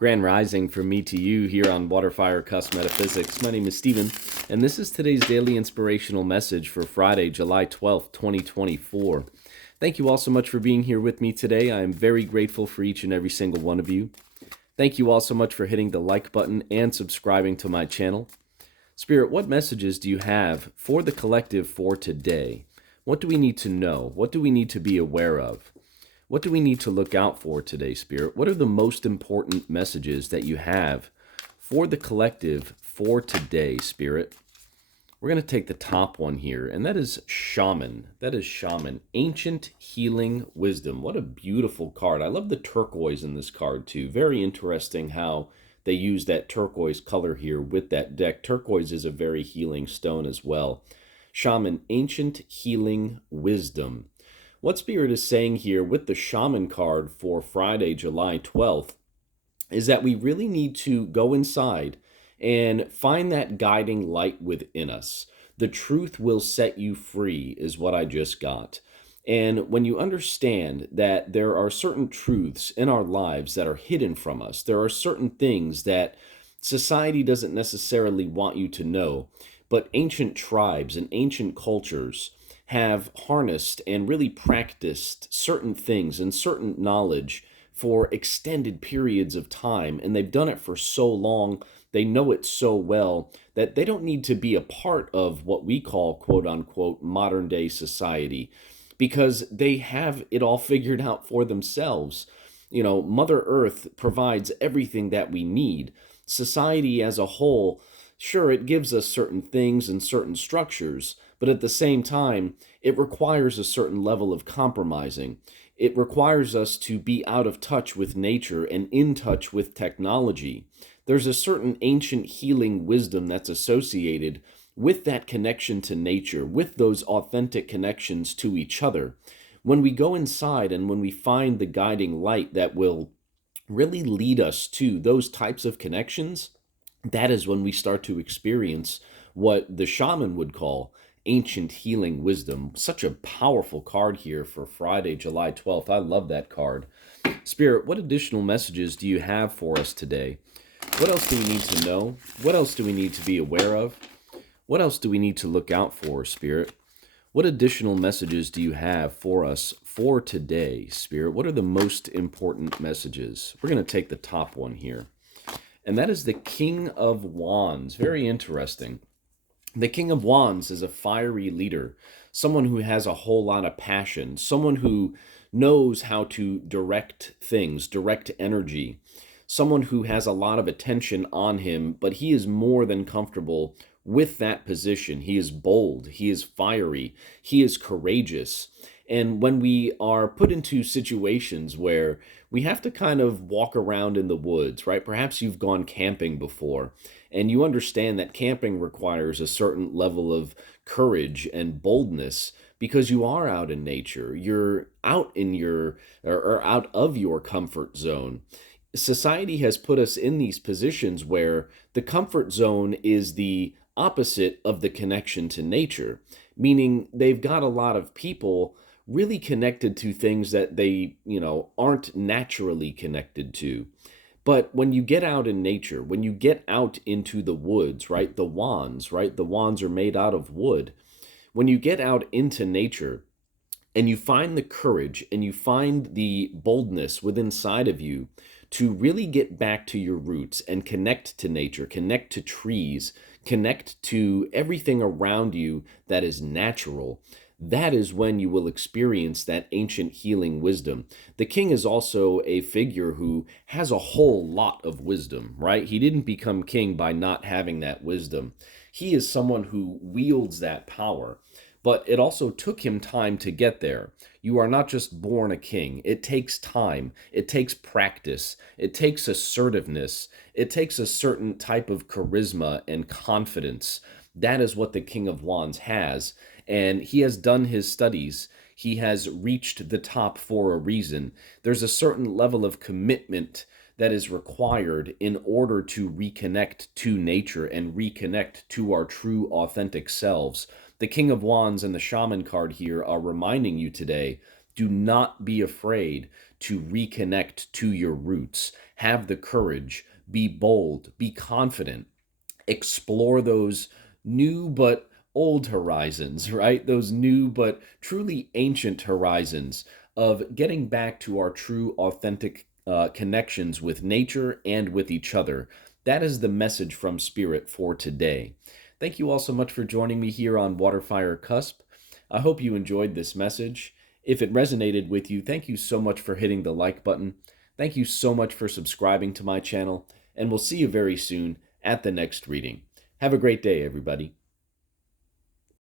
Grand Rising from me to you here on WaterFireCusp Metaphysics. My name is Stephen, and this is today's daily inspirational message for Friday, July 12th, 2024. Thank you all so much for being here with me today. I am very grateful for each and every single one of you. Thank you all so much for hitting the like button and subscribing to my channel. Spirit, what messages do you have for the collective for today? What do we need to know? What do we need to be aware of? What do we need to look out for today, Spirit? What are the most important messages that you have for the collective for today, Spirit? We're going to take the top one here, and that is Shaman. That is Shaman. Ancient Healing Wisdom. What a beautiful card. I love the turquoise in this card, too. Very interesting how they use that turquoise color here with that deck. Turquoise is a very healing stone as well. Shaman, Ancient Healing Wisdom. What Spirit is saying here with the Shaman card for Friday, July 12th, is that we really need to go inside and find that guiding light within us. The truth will set you free is what I just got. And when you understand that there are certain truths in our lives that are hidden from us, there are certain things that society doesn't necessarily want you to know, but ancient tribes and ancient cultures have harnessed and really practiced certain things and certain knowledge for extended periods of time, and they've done it for so long, they know it so well, that they don't need to be a part of what we call, quote-unquote, modern-day society, because they have it all figured out for themselves. You know, Mother Earth provides everything that we need. Society as a whole, sure, it gives us certain things and certain structures, but at the same time, it requires a certain level of compromising. It requires us to be out of touch with nature and in touch with technology. There's a certain ancient healing wisdom that's associated with that connection to nature, with those authentic connections to each other. When we go inside and when we find the guiding light that will really lead us to those types of connections, that is when we start to experience what the shaman would call ancient healing wisdom. Such a powerful card here for Friday, July 12th. I love that card. Spirit, what additional messages do you have for us today? What else do we need to know? What else do we need to be aware of? What else do we need to look out for, Spirit? What additional messages do you have for us for today, Spirit? What are the most important messages? We're going to take the top one here, and that is the King of Wands. Very interesting. The King of Wands is a fiery leader, someone who has a whole lot of passion, someone who knows how to direct things, direct energy, someone who has a lot of attention on him, but he is more than comfortable with that position. He is bold, he is fiery, he is courageous. And when we are put into situations where we have to kind of walk around in the woods, right? Perhaps you've gone camping before, and you understand that camping requires a certain level of courage and boldness because you are out in nature. You're out in or out of your comfort zone. Society has put us in these positions where the comfort zone is the opposite of the connection to nature, meaning they've got a lot of people really connected to things that they, aren't naturally connected to. But when you get out in nature, when you get out into the woods, right, the wands, right, the wands are made out of wood. When you get out into nature and you find the courage and you find the boldness within inside of you to really get back to your roots and connect to nature, connect to trees, connect to everything around you that is natural, that is when you will experience that ancient healing wisdom. The king is also a figure who has a whole lot of wisdom, right? He didn't become king by not having that wisdom. He is someone who wields that power, but it also took him time to get there. You are not just born a king. It takes time. It takes practice. It takes assertiveness. It takes a certain type of charisma and confidence. That is what the King of Wands has. And he has done his studies. He has reached the top for a reason. There's a certain level of commitment that is required in order to reconnect to nature and reconnect to our true authentic selves. The King of Wands and the Shaman card here are reminding you today, do not be afraid to reconnect to your roots. Have the courage, be bold, be confident, explore those new but old horizons, right? Those new but truly ancient horizons of getting back to our true, authentic connections with nature and with each other. That is the message from Spirit for today. Thank you all so much for joining me here on Waterfire Cusp. I hope you enjoyed this message. If it resonated with you, thank you so much for hitting the like button. Thank you so much for subscribing to my channel, and we'll see you very soon at the next reading. Have a great day, everybody.